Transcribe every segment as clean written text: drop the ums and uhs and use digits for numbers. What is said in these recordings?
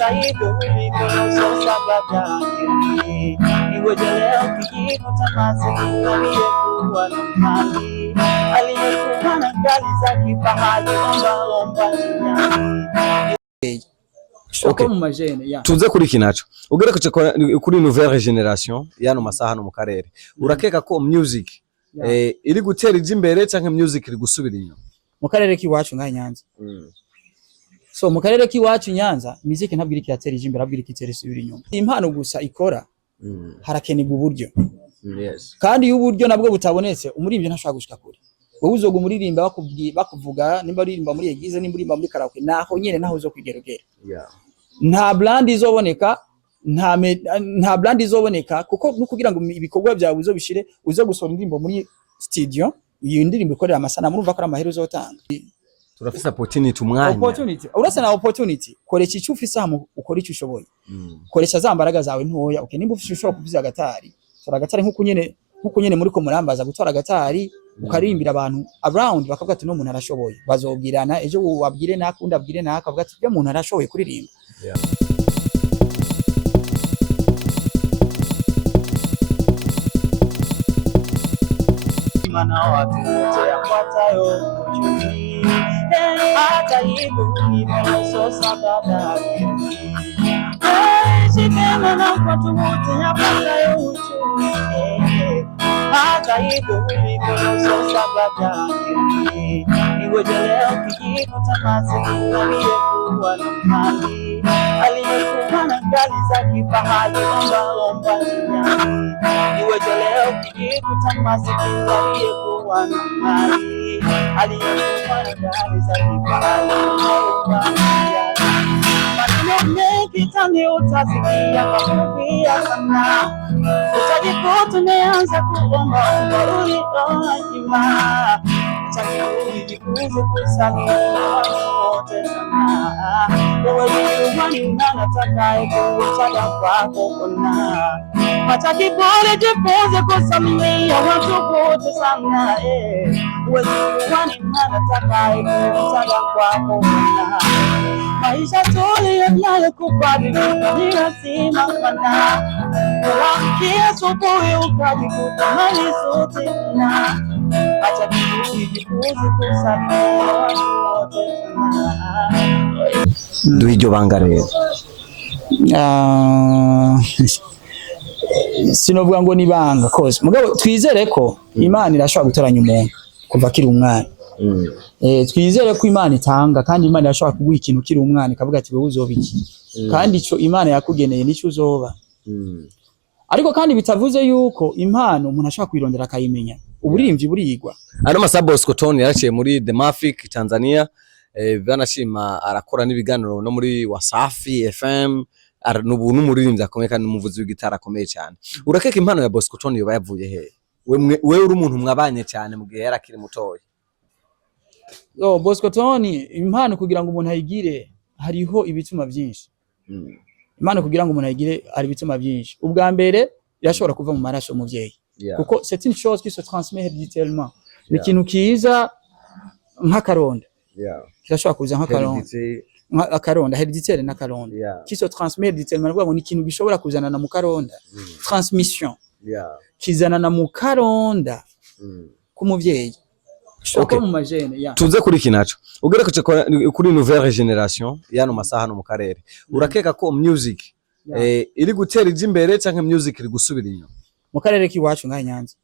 hata hivyo ulivyososa baadaye. Iweje leo kijikuta masikini aliyekuwa na mali, aliyekuwa na gari za kifahari, omba duniani. Okay. Tuze kuri kinacho ugere kuri nouvelle génération yano masaha no mu karere urakeka ko music iri gutera imbere canke music iri gusubira inyuma mu karere kiwacu nka Nyanza? So mu karere kiwacu Nyanza music ntabwo iri kiratera imbere, abwira kitera isubira inyuma. Impano gusa ikora harakenegwa uburyo. Yes. Kandi iyo uburyo nabwo butabonetse umuririmbyi ntashobora gushika kure. Wowe uzoga umuririmba bakuvuga nimba uririmba muri eglise, nimba uririmba muri karaoke, naho nyene naho uzo kwigerogera. Yeah. Nta brand izoboneka, nta brand izoboneka kuko no kugira ngo ibikorwa byawe uzo bishire uzo gusora indirimbo muri studio, iyo ndirimbo ikorera amasana murumva ko ari amahero uzotanga. Turafise opportunity umwanya. Opportunity. Urasa na opportunity. Koresha icyo ufise hamwe ukora icyo ushoboye. Koresha za mbaraga zawe ntoya. Okay, nimba ufise ushobora kuvuza gatari. Tora gatari nkuko nyene muri ko murambaza gutora gatari ukarimbira abantu around bakavuga ati no muntu arashoboye. Bazobwirana ejo wabwire naka undi abwire naka akavuga ati byo muntu arashoboye kuririmba. Yeah. Mana watu yafuatayo ujui, hata hivyo ulivyososa baadaye. Shikana na watu wote yafuatayo ujui, hata hivyo ulivyososa baadaye. Iweje leo kijikuta masikini aliyekuwa na mali, aliyekuwa na gari za kifahari, omba duniani. Iweje leo kijikuta masikini aliyekuwa na mali, aliyekuwa na gari za kifahari, omba duniani. Maneno mengi tani utasikia kukumbia sana, utajikuta umeanza kuomba ulioanyima. Chakuli jikuze kusali wote sana, wewe ni unataka kuchaga kwako kuna mataki pole jifunze kusamehe watu wote sana, wewe ni unataka kuchaga kwako kuna maisha tuliyonayo kubadilika ni lazima sana, uamkie asubuhi ukajikuta hali zote na acha jifunze kusamehe watu wote sana. Duhijo banga rero sinovuga ngo nibanga cause mugabo twizere ko Imana irashobora gutoranya umuntu kuva kiri umwana. Twizere ko Imana itanga kandi Imana irashobora kuguha ikintu kiri umwana ikavuga ati wewe uzoba iki, kandi ico Imana yakugeneye nico uzoba. Ariko kandi bitavuze yuko impano umuntu ashobora kwirondera akayimenya. Uburimvyi burigwa. Ano Masabo Bosco Tony yaraciye muri The Mafic Tanzania, banashima arakora n'ibiganiro no muri Wasafi FM, n'ubu n'umuririmbyi akomeye kandi n'umuvuzi w'igitara akomeye cyane. Urakeka impano ya Bosco Tony yoba yavuye he? Wewe uri umuntu mwabanye cyane mu gihe yarakiri mutoya. Bosco Tony impano kugira ngo umuntu ayigire hariho ibituma byinshi. Impano kugira ngo umuntu ayigire ari ibituma byinshi. Ubwa mbere irashobora kuva mu maraso umuvyeyi. Kuko c'est une chose qui se transmet héréditairement. Ikintu kiza nk'akaronda. Kirashobora kuza nk'akaronda. Akaronda héréditaire n'akaronda. Qui se transmet héréditairement ngo ni ikintu gishobora kuzana na mu karonda. Transmission. Kizana na mu karonda ku muvyeyi. Okay. Tuze kuri kinacho ugere kuri nouvelle génération yano masaha no mu karere urakeka ko music iri gutera imbere canke music iri gusubira inyuma mu karere kiwacu nka Nyanza?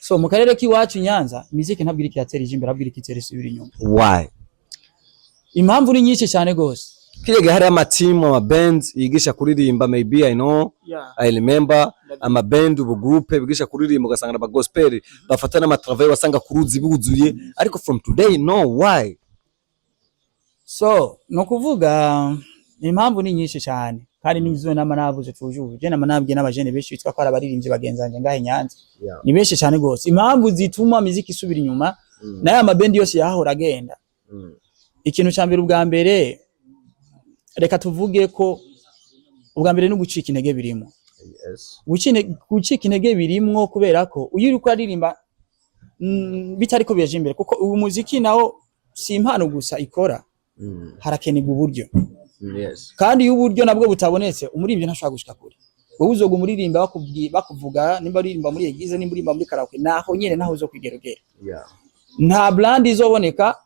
So mu karere kiwacu Nyanza music ntabwo iri kiratera imbere, abwira kitera isubira inyuma. Why? Impamvu ni nyinshi cyane gose. Kirege hari amatimu ama bands yigisha kuririmba, maybe I know, I remember ama band ubu group bigisha kuririmba ugasanga aba gospel bafata na travail wasanga kuruzi buzuye, ariko from today no, why? So no kuvuga impamvu ni nyinshi cyane kandi nizo n'amanavuze tujuje je n'amanabwe n'abajene benshi bitwa ko arabaririmbye bagenzanje ngahe Nyanza. Ni benshi cyane gose impamvu zituma muziki isubira inyuma naye amabendi yose yahora agenda. Ikintu cyambere ubwa mbere reka tuvuge ko ubwa mbere no gucika intege birimo. Gucika intege birimo kubera ko uyiruko aririmba bitari ko biyaje imbere kuko uyu muziki nawo si impano gusa ikora, harakenegwa uburyo. Yes. kandi iyo uburyo nabwo butabonetse umuririmbyi ntashobora gushika kure. Wowe uzoga umuririmba bakuvuga nimba uririmba muri eglise nimba uririmba muri karaoke naho nyene naho uzo kwigerogera. Nta brand izoboneka,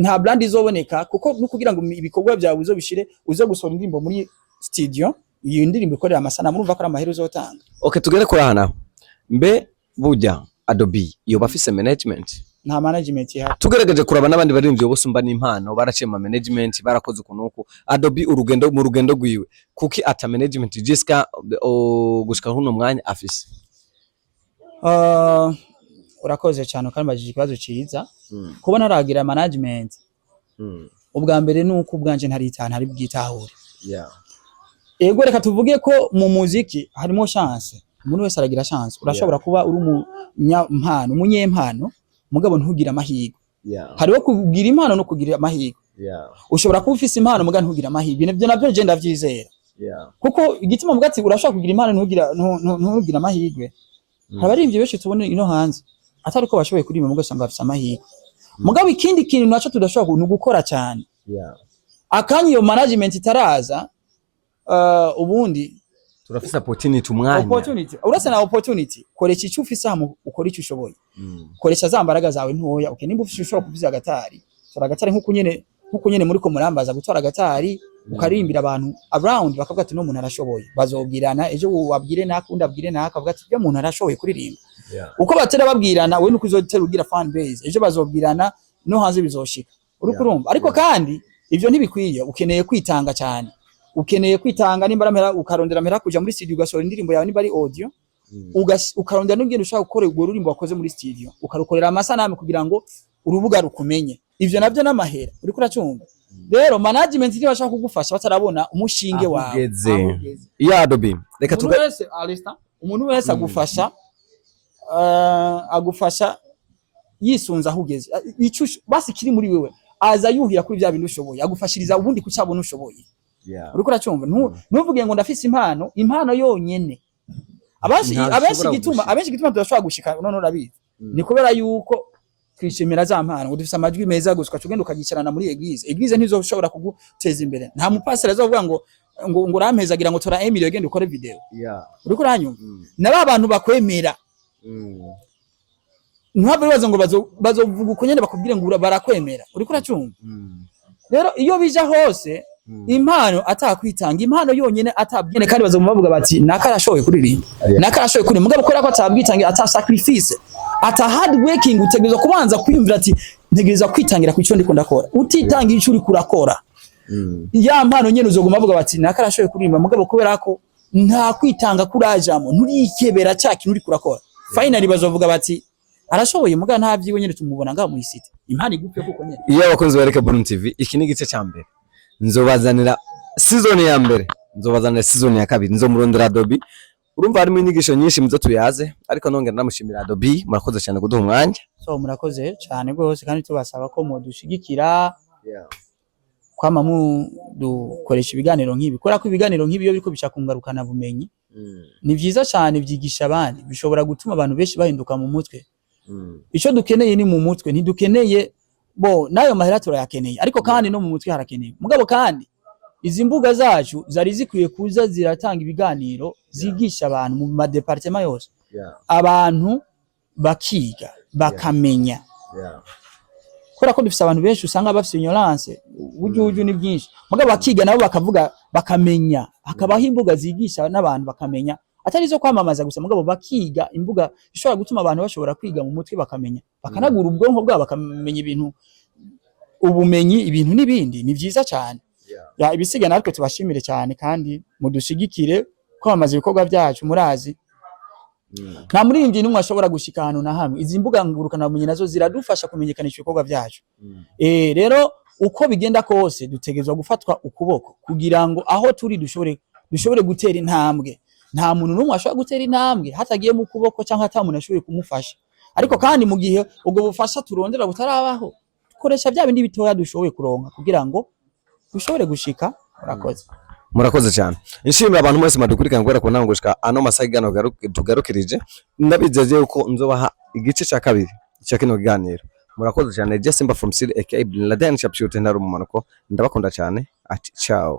nta brand izoboneka kuko no kugira ngo ibikorwa byawe uzo bishire uzo gusohora indirimbo muri studio, iyo ndirimbo ikorera amasana murumva ko ari amahero uzotanga. Okay, tugere kuri hana. Mbe burya Adobe iyo bafise management? Nta management ihari. Tugerageje kuraba n'abandi baririmbyi bose umba n'impano baraciye ma management barakoze ukunuko. Adobe mu rugendo rwiwe kuki ata management Jessica gushika huno mwanya afise? Urakoze cyane kandi bagije ikibazo ciza. Kubona aragira management. Ubwa mbere nuko ubwanje ntaritana ari bwitahure. Ego reka tuvuge ko mu muziki harimo chance. Umuntu wese aragira chance. Urashobora kuba uri umunyempano mugabo ntugira amahirwe. Hariho kugira impano no kugira amahirwe. Ushobora kuba ufise impano mugabo ntugira amahirwe. Nibyo nabyo je ndavyizera. Kuko igituma muga ati urashobora kugira impano ntugira amahirwe. Abaririmbyi benshi tubone ino hanze atari ko bashoboye kuririmba mugabo usanga bafise amahirwe. Mugabo ikindi kintu naco tudashobora gukora cyane. Akanyi yo management itaraza ubundi turafise opportunity umwanya. Urasa na opportunity koresha icyo ufise hamwe ukora icyo ushoboye. Koresha za mbaraga zawe ntoya. Okay, nimba ufise ushobora kuvuza agatari, tora agatari nkuko nyene muri ko murambaza gutora agatari ukarimbira abantu around bakavuga ati no muntu arashoboye. Bazobwirana ejo wabwire nakundi abwire nakavuga ati byo muntu arashoboye kuririmba. Uko batera babwirana we nuko uzotera ugira fan base. Ejo bazobwirana no hanze bizoshika. Uri kurumva. Ariko kandi ivyo ntibikwiye, ukeneye kwitanga cyane. Ukeneye kwitanga nimba ramera ukarondera mera kuja muri studio ugasohora indirimbo yawe nimba ari audio ukarondera n'ingendo ushaka gukora urwo rurimbo wakoze muri studio ukarukorera amasanamu kugira ngo urubuga rukumenye. Ivyo navyo n'amahera uri kuracumva. Rero management iri bashaka kugufasha batarabona umushinge wawe. Ya Adobe reka tugese Alista umuntu wese agufasha yisunza ahugeze ico basi kiri muri wewe aza yuhira kuri bya bintu ushoboye agufashiriza ubundi kucabona ushoboye. Uriko uracumva ntuvuge ngo ndafise impano yonyene. Abenshi gituma tudashobora gushika none urabizi ni kubera yuko twishimira za mpano udufise amajwi meza gusa ukagenda ukagicarana muri eglise ntizoshobora kuguteza imbere. Nta mupasiteri azovuga ngo urampezagira ngo tora Emilio agenda ukore video. Uriko uranyumva naba abantu bakwemera. Ntabwo bibaza ngo bazovuga uko nyene bakubwire ngo barakwemera. Uriko uracumva. Rero iyo bija hose impano atakwitanga impano yonyene atabwene kandi bazomubavuga bati nakarashoye kuririmba nakarashoye kuri mugabo ko atabwitangira ata sacrifice ata hard working utegereza kubanza kwiyumvira ati ntegereza kwitangira ku cyo ndiko ndakora utitangira icyo uri kurakora. Ya mpano nyene uzoguma bavuga bati nakarashoye kuririmba mugabo kubera ko nta kwitanga kurajamo nturikebera cyaki uri kurakora. Finally bazovuga bati arashoboye mugabo nta byiwe nyene tumubona ngaho muri city impano igupfe kuko nyene. Iyo abakunzi bareke Burundi TV iki ni gice cya mbere. Nzobazanira season ya mbere, nzobazanira season ya kabiri, nzomurondera Adobe. Urumva harimo inyigisho nyinshi muzo tuyaze ariko nongera ndamushimira Adobe murakoze cyane kuduha umwanya. So murakoze cyane gose kandi tubasaba ko mudushigikira. Kwama dukoresha ibiganiro nk'ibi kora ko ibiganiro nk'ibi yo biriko bicakungarukana bumenyi. Ni vyiza cyane byigisha abandi bishobora gutuma abantu benshi bahinduka mu mutwe. Ico dukeneye ni mu mutwe ntidukeneye nayo mahera turayakeneye ariko kandi no mu mutwe harakeneye. Mugabo kandi izi mbuga zacu zari zikwiye kuza ziratanga ibiganiro zigisha abantu mu ma departement yose. Abantu bakiga bakamenya. Kora ko dufise abantu benshi usanga bafise ignorance ujuju ni byinshi mugabo bakiga nabo bakavuga bakamenya hakabaho imbuga zigisha n'abantu bakamenya atari zo kwamamaza gusa mugabo bakiga imbuga ishobora gutuma abantu bashobora kwiga mu mutwe bakamenya bakanagura ubwonko bwabo bakamenya ibintu ubumenyi ibintu nibindi ni byiza cyane. Ya ibisiga natwe tubashimire cyane kandi mudushigikire kwamamaza ibikorwa byacu murazi. Nta muririmbyi n'umwe ashobora gushika ahantu na hamwe. Izi mbuga ngurukana bumenyi nazo ziradufasha kumenyekanisha ibikorwa byacu. Rero uko bigenda kose dutegerezwa gufatwa ukuboko kugira ngo aho turi dushobore gutera intambwe. Nta muntu n'umwe ashobora gutera intambwe hatagiye mu kuboko cyangwa hata muntu ashobora kumufasha. Ariko kandi mu gihe ubwo bufasha turondera butarabaho koresha bya bindi bitoya dushoboye kuronka kugira ngo dushobore gushika. Murakoze cyane. Nshimira abantu mwese madukurikana ngwera ko nangushika ano masagano tugarukirije ndabijeje uko nzobaha igice cya kabiri cya kino kiganiro. Murakoze cyane. Just Simba from City aka Bin Laden Chapshute ndarumanuko ndabakunda cyane. ati ciao.